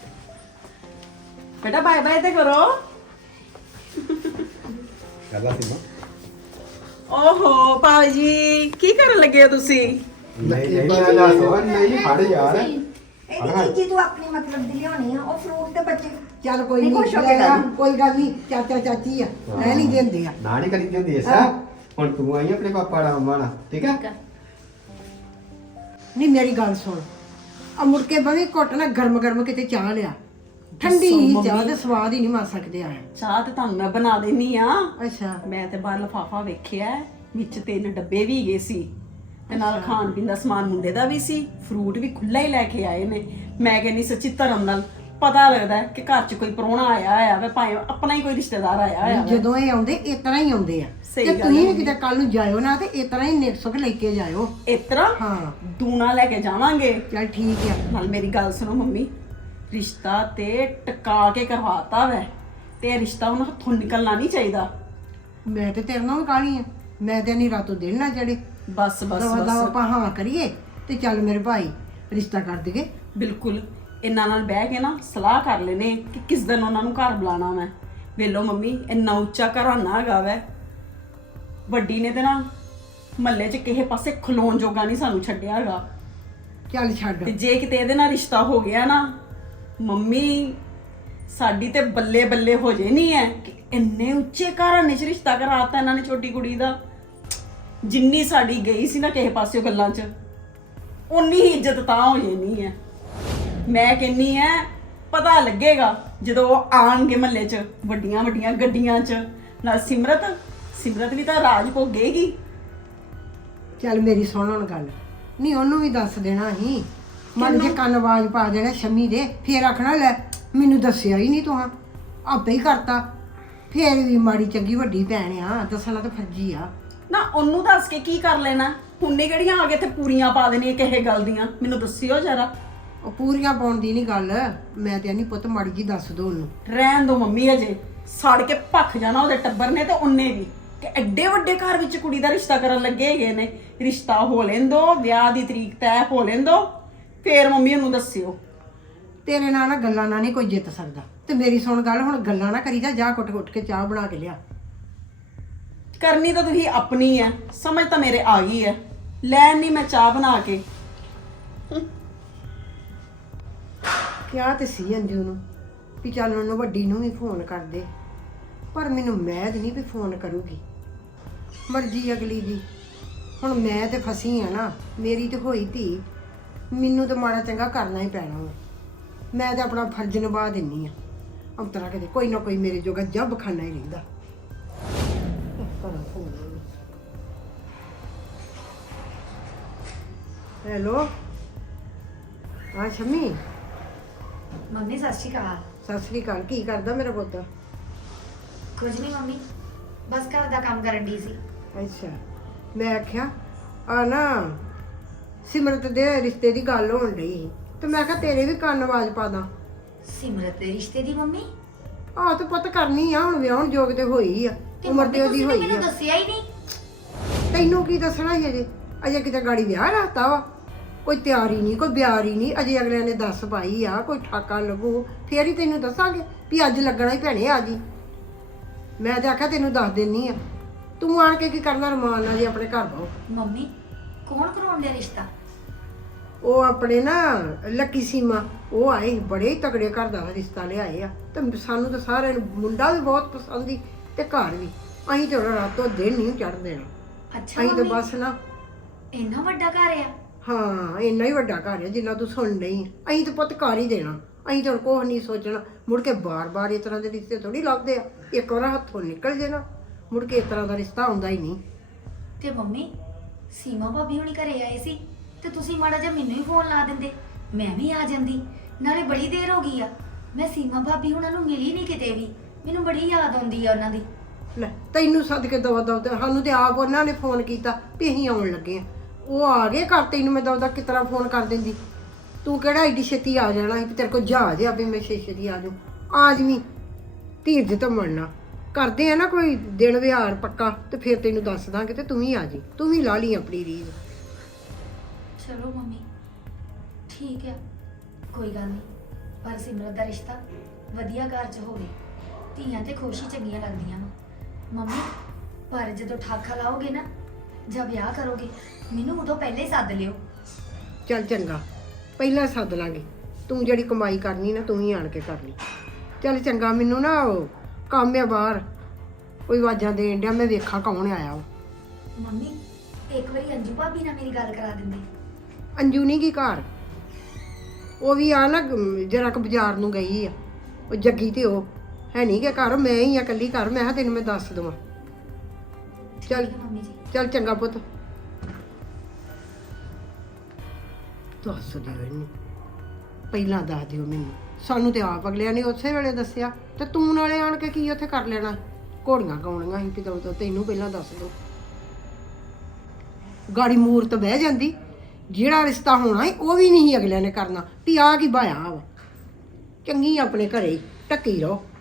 S6: ਬੇਟਾ, ਬਾਏ ਬਾਏ ਤੇ ਕਰੋ।
S3: ਗੱਲਾਂ ਸੀ ਨਾ।
S6: ਓਹੋ ਭਾਜੀ, ਕੀ ਕਰਨ ਲੱਗੇ ਹੋ ਤੁਸੀਂ?
S3: ਨਹੀਂ ਨਹੀਂ ਮੈਂ ਦੱਸੋ, ਨਹੀਂ ਫੜ ਯਾਰ।
S1: ਇਹਦੀ ਚੀਜ਼ੀ ਤੂੰ ਆਪਣੀ ਮਤਲਬ ਦੀ ਲਿਆਉਣੀ ਆ, ਉਹ ਫਰੂਟ ਤੇ ਬੱਚੇ
S4: ਚੱਲ ਕੋਈ
S1: ਨਹੀਂ,
S4: ਨਹੀਂ,
S1: ਖੁਸ਼ ਹੋ ਕੇ ਲੈ ਲਈ।
S4: ਕੋਈ ਗੱਲ ਨਹੀਂ, ਚਾਚਾ ਚਾਚੀ ਆ ਲੈ ਨਹੀਂ ਦਿੰਦੇ ਆ।
S3: ਨਾ ਨਹੀਂ ਕਰੀ ਦਿੰਦੀ ਐਸਾ।
S4: ਹਾਂ।
S3: ਹੁਣ ਤੂੰ ਆਈ ਆਪਣੇ ਪਾਪਾ ਨਾਲ ਅੰਮਾ ਨਾਲ, ਠੀਕ ਹੈ?
S4: ਨਹੀਂ ਮੇਰੀ ਗੱਲ ਸੁਣ, ਆ ਮੁੜ ਕੇ ਬਵੇਂ ਘੁੱਟ ਨਾ ਗਰਮ ਗਰਮ ਕਿਤੇ ਚਾਹ ਲਿਆ। ਠੰਡੀ
S6: ਦੱਸੋ
S4: ਚਾਹ
S6: ਮੰਮੀ।
S4: ਦੇ ਸਵਾਦ ਹੀ ਨਹੀਂ ਮਾਰ ਸਕਦੇ ਆ।
S6: ਚਾਹ ਤੇ ਤੁਹਾਨੂੰ ਮੈਂ ਬਣਾ ਦੇਣੀ ਆ।
S4: ਅੱਛਾ
S6: ਮੈਂ ਤੇ ਬਾਹਰ ਲਫਾਫਾ ਵੇਖਿਆ, ਵਿੱਚ 3 ਡੱਬੇ ਵੀ ਗਏ ਸੀ, ਤੇ ਨਾਲ ਖਾਣ ਪੀਣ ਦਾ ਸਮਾਨ ਮੁੰਡੇ ਦਾ ਵੀ ਸੀ। ਫਰੂਟ ਵੀ ਖੁੱਲਾ ਹੀ ਲੈ ਕੇ ਆਏ ਨੇ। ਮੈਂ ਕਹਿੰਦੀ ਸੱਚੀ ਧਰਮ ਨਾਲ ਪਤਾ ਲੱਗਦਾ ਹੈ ਕਿ ਘਰ 'ਚ ਕੋਈ ਪ੍ਰਾਹੁਣਾ ਆਇਆ ਵਾ, ਭਾਵੇਂ ਆਪਣਾ ਹੀ ਕੋਈ ਰਿਸ਼ਤੇਦਾਰ ਆਇਆ ਹੋਇਆ ਵਾ।
S4: ਜਦੋਂ ਇਹ ਆਉਂਦੇ ਇਸ ਤਰ੍ਹਾਂ ਹੀ ਆਉਂਦੇ ਆ।
S6: ਸਹੀ
S4: ਤੇ
S6: ਗੱਲ
S4: ਤੁਸੀਂ
S6: ਹੈ।
S4: ਵੀ ਕਿਤੇ ਕੱਲ ਨੂੰ ਜਾਇਓ ਨਾ ਤੇ ਇਸ ਤਰ੍ਹਾਂ ਹੀ ਨਿਕ ਸੁਖ ਲੈ ਕੇ ਜਾਇਓ।
S6: ਇਸ ਤਰ੍ਹਾਂ
S4: ਹਾਂ
S6: ਦੂਣਾ ਲੈ ਕੇ ਜਾਵਾਂਗੇ।
S4: ਚੱਲ ਠੀਕ ਆ।
S6: ਨਾਲ ਮੇਰੀ ਗੱਲ ਸੁਣੋ ਮੰਮੀ, ਰਿਸ਼ਤਾ ਤੇ ਟਕਾ ਕੇ ਕਰਵਾਤਾ ਵੈ, ਤੇ ਇਹ ਰਿਸ਼ਤਾ ਹੁਣ ਹੱਥੋਂ ਨਿਕਲਣਾ ਨਹੀਂ ਚਾਹੀਦਾ।
S4: ਮੈਂ ਤੇ ਤੇਰੇ ਨਾਲ ਕਾਹਲੀ ਆ, ਮੈਂ ਤੇ ਨਹੀਂ ਰਾਤੋਂ ਦਿਨ ਨਾ ਜੜੇ।
S6: ਬਸ ਬਸ
S4: ਦਵਾ ਦਵਾ
S6: ਬਸ
S4: ਆਪਾਂ ਹਾਂ ਕਰੀਏ ਤੇ ਚੱਲ ਮੇਰੇ ਭਾਈ ਰਿਸ਼ਤਾ ਕਰ ਦੇਗੇ।
S6: ਬਿਲਕੁਲ, ਇਹਨਾਂ ਨਾਲ ਬਹਿ ਕੇ ਨਾ ਸਲਾਹ ਕਰ ਲੈਨੇ ਕਿ ਕਿਸ ਦਿਨ ਉਹਨਾਂ ਨੂੰ ਘਰ ਬੁਲਾਣਾ ਮੈਂ। ਵੇਲੋ ਮੰਮੀ, ਇੰਨਾ ਉੱਚਾ ਘਰਾਨਾ ਹੈਗਾ ਵੈ, ਵੱਡੀ ਨੇ ਤੇ ਨਾ ਮਹੱਲੇ 'ਚ ਕਿਸੇ ਪਾਸੇ ਖਲੋਣ ਜੋਗਾ ਨਹੀਂ ਸਾਨੂੰ ਛੱਡਿਆ ਹੈਗਾ।
S4: ਚੱਲ ਛੱਡ।
S6: ਤੇ ਜੇ ਕਿਤੇ ਇਹਦੇ ਨਾਲ ਰਿਸ਼ਤਾ ਹੋ ਗਿਆ ਨਾ ਮੰਮੀ, ਸਾਡੀ ਤੇ ਬੱਲੇ ਬੱਲੇ ਹੋ ਜੇ ਨਹੀਂ ਹੈ ਕਿ ਇੰਨੇ ਉੱਚੇ ਘਰਾਣੇ 'ਚ ਰਿਸ਼ਤਾ ਕਰਾਤਾ ਇਹਨਾਂ ਨੇ ਛੋਟੀ ਕੁੜੀ ਦਾ। ਜਿੰਨੀ ਸਾਡੀ ਗਈ ਸੀ ਨਾ ਕਿਸੇ ਪਾਸਿਓ ਗੱਲਾਂ 'ਚ, ਉਨੀ ਹੀ ਇੱਜ਼ਤ ਤਾਂ ਹੋ ਜਾਣੀ ਹੈ। ਮੈਂ ਕਹਿੰਨੀ ਐ ਪਤਾ ਲੱਗੇਗਾ ਜਦੋਂ ਉਹ ਆਣਗੇ ਮਹੱਲੇ 'ਚ ਵੱਡੀਆਂ ਵੱਡੀਆਂ ਗੱਡੀਆਂ 'ਚ। ਨਾਲ ਸਿਮਰਤ ਵੀ ਤਾਂ ਰਾਜ ਭੋਗੇਗੀ।
S4: ਚੱਲ ਮੇਰੀ ਸੁਣ ਹੁਣ ਗੱਲ, ਨਹੀਂ ਉਹਨੂੰ ਵੀ ਦੱਸ ਦੇਣਾ ਸੀ। ਮਨ ਜੇ ਕੰਨ ਆਵਾਜ਼ ਪਾ ਦੇਣਾ ਸ਼ਮੀ ਦੇ, ਫੇਰ ਆਖਣਾ ਲੈ ਮੈਨੂੰ ਦੱਸਿਆ ਹੀ ਨਹੀਂ ਤੂੰ, ਆਪੇ ਹੀ ਕਰਤਾ। ਫੇਰ ਵੀ ਮਾੜੀ ਚੰਗੀ ਵੱਡੀ ਭੈਣ ਆ, ਦੱਸਣਾ ਤਾਂ ਫਰਜੀ ਆ।
S6: ਨਾ ਉਹਨੂੰ ਦੱਸ ਕੇ ਕੀ ਕਰ ਲੈਣਾ? ਹੁਣੇ ਕਿਹੜੀਆਂ ਆ ਕੇ ਤੇ ਪੂਰੀਆਂ ਪਾ ਦੇਣੀਆਂ ਕਿਸੇ ਗੱਲ ਦੀਆਂ? ਮੈਨੂੰ ਦੱਸਿਓ ਜਰਾ।
S4: ਉਹ ਪੂਰੀਆਂ ਪਾਉਣ ਦੀ ਨਹੀਂ ਗੱਲ, ਮੈਂ ਤੇ ਨਹੀਂ ਪੁੱਤ ਮਾੜੀ ਜੀ ਦੱਸ ਦੋ ਉਹਨੂੰ।
S6: ਰਹਿਣ ਦੋ ਮੰਮੀ, ਅਜੇ ਸੜ ਕੇ ਭੱਖ ਜਾਣਾ ਉਹਦੇ ਟੱਬਰ ਨੇ ਤੇ ਉਹਨੇ ਵੀ, ਕਿ ਐਡੇ ਵੱਡੇ ਘਰ ਵਿੱਚ ਕੁੜੀ ਦਾ ਰਿਸ਼ਤਾ ਕਰਨ ਲੱਗੇ ਹੈਗੇ ਨੇ। ਰਿਸ਼ਤਾ ਹੋ ਲੈਣ ਦੋ, ਵਿਆਹ ਦੀ ਤਰੀਕ ਤੈਅ ਹੋ ਲੈਣ ਦੋ, ਫੇਰ ਮੰਮੀ ਉਹਨੂੰ ਦੱਸਿਓ।
S4: ਤੇਰੇ ਨਾਲ ਨਾ ਗੱਲਾਂ ਨਾਲ ਨਹੀਂ ਕੋਈ ਜਿੱਤ ਸਕਦਾ। ਤੇ ਮੇਰੀ ਸੁਣ ਗੱਲ, ਹੁਣ ਗੱਲਾਂ ਨਾ ਕਰੀ ਜਾ ਘੁੱਟ ਕੇ ਚਾਹ ਬਣਾ ਕੇ ਲਿਆ।
S6: ਕਰਨੀ ਤਾਂ ਤੁਸੀਂ ਆਪਣੀ ਹੈ, ਸਮਝ ਤਾਂ ਮੇਰੇ ਆ ਗਈ ਹੈ। ਲੈਣ ਨਹੀਂ ਮੈਂ ਚਾਹ ਬਣਾ ਕੇ।
S4: ਕਿਹਾ ਤੇ ਸੀ ਅੰਜੂ ਨੂੰ ਵੀ ਚੱਲ ਉਹਨੂੰ ਵੱਡੀ ਨੂੰ ਵੀ ਫੋਨ ਕਰ ਦੇ, ਪਰ ਮੈਨੂੰ ਮੈਦ ਨਹੀਂ ਵੀ ਫੋਨ ਕਰੂਗੀ। ਮਰਜ਼ੀ ਅਗਲੀ ਦੀ। ਹੁਣ ਮੈਂ ਤੇ ਫਸੀ ਆ ਨਾ, ਮੇਰੀ ਤੇ ਹੋਈ ਧੀ, ਮੈਨੂੰ ਤਾਂ ਮਾੜਾ ਚੰਗਾ ਕਰਨਾ ਹੀ ਪੈਣਾ ਵਾ। ਮੈਂ ਤਾਂ ਆਪਣਾ ਫਰਜ਼ ਨਿਭਾ ਦਿੰਨੀ ਆ। ਅੰਤਰਾ ਕਿਤੇ ਕੋਈ ਨਾ ਕੋਈ ਮੇਰੇ ਜੋਗਾ ਜੱਬ ਖਾਨਾ ਹੀ ਰਹਿੰਦਾ। ਹੈਲੋ, ਹਾਂ ਸ਼ਮੀ।
S7: ਮੰਮੀ ਸਤਿ ਸ਼੍ਰੀ ਅਕਾਲ।
S4: ਸਤਿ ਸ੍ਰੀ ਅਕਾਲ। ਕੀ ਕਰਦਾ ਮੇਰਾ ਪੁੱਤ?
S7: ਕੁਝ ਨਹੀਂ ਮੰਮੀ, ਬਸ ਘਰ ਦਾ ਕੰਮ ਕਰਨ ਦੀ ਸੀ।
S4: ਅੱਛਾ ਮੈਂ ਆਖਿਆ ਆ ਨਾ ਸਿਮਰਤ ਦੇ ਰਿਸ਼ਤੇ ਦੀ ਗੱਲ ਹੋਣ ਡਈ ਸੀ ਤੇ ਮੈਂ ਕਿਹਾ ਤੇਰੇ ਵੀ ਕੰਨ ਆਵਾਜ਼ ਪਾ ਦਾਂ।
S7: ਸਿਮਰਤ ਦੇ ਰਿਸ਼ਤੇ ਦੀ ਮੰਮੀ?
S4: ਆਹ ਤੇ ਪੁੱਤ ਕਰਨੀ ਆ, ਹੁਣ ਵਿਆਹਣ ਯੋਗ ਤੇ ਹੋਈ ਆ,
S7: ਤੇ
S4: ਉਮਰ
S7: ਮੰਮੀ
S4: ਤੇ ਉਹਦੀ
S7: ਤੁਸੀਂ
S4: ਹੋਈ
S7: ਮੈਨੂੰ
S4: ਆ।
S7: ਦੱਸਿਆ ਹੀ ਨਹੀਂ।
S4: ਤੈਨੂੰ ਕੀ ਦੱਸਣਾ ਸੀ ਅਜੇ ਕਿਤੇ ਗਾੜੀ ਵਿਆਹ ਰਾਤਾ ਵਾ, ਕੋਈ ਤਿਆਰੀ ਨਹੀਂ, ਕੋਈ ਬਿਆਰੀ ਨਹੀਂ, ਅਜੇ ਅਗਲਿਆਂ ਨੇ ਦੱਸ ਪਾਈ ਆ, ਕੋਈ ਠਾਕਾ ਲੱਗੂ ਫੇਰ ਹੀ ਤੈਨੂੰ ਦੱਸਾਂਗੇ ਵੀ ਅੱਜ ਲੱਗਣਾ ਹੀ ਭੈਣੇ ਆ ਜੀ। ਮੈਂ ਤੇ ਆਖਿਆ ਤੈਨੂੰ ਦੱਸ ਦੇਣੀ ਆ, ਤੂੰ ਆਣ ਕੇ ਕੀ ਕਰਨਾ ਰਮਾਨ ਨਾਲ ਜੀ ਆਪਣੇ ਘਰ ਬਹੁ।
S7: ਮੰਮੀ ਕੌਣ ਕਰਾਉਣ ਡਿਆ ਰਿਸ਼ਤਾ?
S4: ਉਹ ਆਪਣੇ ਨਾ ਲੱਕੀ ਸੀਮਾ ਉਹ ਆਏ, ਬੜੇ ਹੀ ਤਗੜੇ ਘਰ ਦਾ ਰਿਸ਼ਤਾ ਲਿਆਏ ਆ ਤੇ ਸਾਨੂੰ ਤਾਂ ਸਾਰਿਆਂ ਨੂੰ ਮੁੰਡਾ ਵੀ ਬਹੁਤ ਪਸੰਦ ਸੀ ਤੇ ਘਰ ਵੀ। ਅਸੀਂ ਤੇ ਹੁਣ ਰਾਤੋਂ ਦਿਨ ਨਹੀਂ ਚੜ੍ਹ ਦੇਣਾ।
S7: ਅੱਛਾ
S4: ਅਸੀਂ ਤਾਂ
S7: ਮੰਮੀ,
S4: ਬਸ ਨਾ
S7: ਇੰਨਾ ਵੱਡਾ ਘਰ ਆ?
S4: ਹਾਂ ਇੰਨਾ ਹੀ ਵੱਡਾ ਘਰ ਹੈ ਜਿੰਨਾ ਤੂੰ ਸੁਣ ਨਹੀਂ। ਅਸੀਂ ਤਾਂ ਪੁੱਤ ਕਰ ਹੀ ਦੇਣਾ, ਅਸੀਂ ਤਾਂ ਹੁਣ ਕੁਛ ਨਹੀਂ ਸੋਚਣਾ। ਮੁੜ ਕੇ ਬਾਰ-ਬਾਰ ਇਸ ਤਰ੍ਹਾਂ ਦੇ ਰਿਸ਼ਤੇ ਥੋੜੀ ਲੱਭਦੇ ਆ, ਇੱਕ ਵਾਰ ਹੱਥੋਂ ਨਿਕਲ ਜੇ ਨਾ ਮੁੜ ਕੇ ਇਸ ਤਰ੍ਹਾਂ ਦਾ ਰਿਸ਼ਤਾ ਆਉਂਦਾ ਹੀ ਨਹੀਂ।
S7: ਤੇ ਮੰਮੀ ਸੀਮਾ ਭਾਬੀ ਹੁਣੀ ਘਰੇ ਆਏ ਸੀ ਤੇ ਤੁਸੀਂ ਮਾੜਾ ਜਿਹਾ ਮੈਨੂੰ ਹੀ ਫੋਨ ਲਾ ਦਿੰਦੇ, ਮੈਂ ਵੀ ਆ ਜਾਂਦੀ। ਨਾਲੇ ਬੜੀ ਦੇਰ ਹੋ ਗਈ ਆ, ਮੈਂ ਸੀਮਾ ਭਾਬੀ ਹੁਣਾਂ ਨੂੰ ਮਿਲੀ ਨਹੀਂ ਕਿਤੇ ਵੀ, ਮੈਨੂੰ ਬੜੀ ਯਾਦ ਆਉਂਦੀ ਆ ਉਹਨਾਂ ਦੀ।
S4: ਲੈ ਤੈਨੂੰ ਸੱਦ ਕੇ ਦਵਾ ਦਵ ਤੇ ਸਾਨੂੰ ਤੇ ਆਪ ਉਹਨਾਂ ਨੇ ਫੋਨ ਕੀਤਾ ਵੀ ਅਸੀਂ ਆਉਣ ਲੱਗੇ ਆ। ਉਹ ਆ ਗਏ ਘਰ, ਤੈਨੂੰ ਮੈਂ ਦਵਦਾ ਕਿਸ ਤਰ੍ਹਾਂ ਫੋਨ ਕਰ ਦਿੰਦੀ। ਤੂੰ ਕਿਹੜਾ ਏਡੀ ਛੇਤੀ ਆ ਜਾਣਾ ਸੀ, ਤੇਰੇ ਕੋਲ ਜਹਾਜ਼ ਆ ਵੀ ਮੈਂ ਛੇਤੀ ਆ ਜਾਊਂ। ਆ ਜਵੀਂ ਧੀਰਜ ਤੋਂ ਮੰਨਣਾ ਕਰਦੇ ਆ ਨਾ ਕੋਈ ਦਿਨ ਵਿਹਾਰ ਪੱਕਾ ਤੇ ਫਿਰ ਤੈਨੂੰ ਦੱਸ ਦਾਂਗੇ ਤੇ ਤੂੰ ਵੀ ਆ ਜੀ, ਤੂੰ ਵੀ ਲਾ ਲਈ ਆਪਣੀ ਰੀਝ।
S7: ਚਲੋ ਮੰਮੀ ਠੀਕ ਆ, ਕੋਈ ਗੱਲ ਨਹੀਂ, ਪਰ ਸਿਮਰਤ ਦਾ ਰਿਸ਼ਤਾ ਵਧੀਆ ਘਰ 'ਚ ਹੋਵੇ। ਧੀਆਂ ਤੇ ਖੁਸ਼ੀ ਚੰਗੀਆਂ ਲੱਗਦੀਆਂ ਵਾ ਮੰਮੀ, ਪਰ ਜਦੋਂ ਠਾਕਾ ਲਾਓਗੇ ਨਾ ਜਾਂ ਵਿਆਹ ਕਰੋਗੇ ਮੈਨੂੰ ਉਦੋਂ ਪਹਿਲਾਂ ਹੀ ਸੱਦ ਲਿਓ।
S4: ਚੱਲ ਚੰਗਾ, ਪਹਿਲਾਂ ਸੱਦ ਲਾਂਗੇ, ਤੂੰ ਜਿਹੜੀ ਕਮਾਈ ਕਰਨੀ ਨਾ ਤੂੰ ਹੀ ਆਣ ਕੇ ਕਰ ਲਈ। ਚੱਲ ਚੰਗਾ, ਮੈਨੂੰ ਨਾ ਉਹ ਕੰਮ ਆ ਬਾਹਰ, ਕੋਈ ਆਵਾਜ਼ਾਂ ਦੇਣ ਡਿਆ, ਮੈਂ ਵੇਖਾਂ ਕੌਣ ਆਇਆ ਵਾ।
S7: ਮੰਮੀ ਇੱਕ ਵਾਰੀ ਅੰਜੂ ਭਾਬੀ ਨਾਲ ਮੇਰੀ ਗੱਲ ਕਰਾ ਦਿੰਦੇ।
S4: ਅੰਜੂ ਨਹੀਂ ਕੀ ਘਰ, ਉਹ ਵੀ ਆ ਨਾ ਜਰਾ ਕੁ ਬਾਜ਼ਾਰ ਨੂੰ ਗਈ ਆ, ਉਹ ਜੱਗੀ ਤੇ ਉਹ ਹੈ ਨਹੀਂ ਕਿ ਘਰ, ਮੈਂ ਹੀ ਆ ਇਕੱਲੀ ਘਰ। ਮੈਂ ਕਿਹਾ ਤੈਨੂੰ ਮੈਂ ਦੱਸ ਦੇਵਾਂ। ਚੱਲ
S7: ਠੀਕ ਹੈ ਮੰਮੀ ਜੀ।
S4: ਚੱਲ ਚੰਗਾ ਪੁੱਤ, ਦੱਸ ਦਿਓ ਇਹਨੂੰ, ਪਹਿਲਾਂ ਦੱਸ ਦਿਓ ਮੈਨੂੰ। ਸਾਨੂੰ ਤੇ ਆਪ ਅਗਲਿਆਂ ਨੇ ਉਸੇ ਵੇਲੇ ਦੱਸਿਆ ਤੇ ਤੂੰ ਨਾਲੇ ਆਣ ਕੇ ਕੀ ਉੱਥੇ ਕਰ ਲੈਣਾ? ਘੋੜੀਆਂ ਗਾਉਣੀਆਂ ਸੀ ਕਿਦੋਂ ਤੋਂ, ਤੈਨੂੰ ਪਹਿਲਾਂ ਦੱਸ ਦੋ। ਗਾੜੀ ਮੂਰਤ ਬਹਿ ਜਾਂਦੀ, ਜਿਹੜਾ ਰਿਸ਼ਤਾ ਹੋਣਾ ਸੀ ਉਹ ਵੀ ਨਹੀਂ ਅਗਲਿਆਂ ਨੇ ਕਰਨਾ ਵੀ ਆ ਕੀ ਬਾਇਆ ਵਾ। ਚੰਗੀ ਆਪਣੇ ਘਰੇ ਹੀ ਟੱਕੀ ਰਹੋ।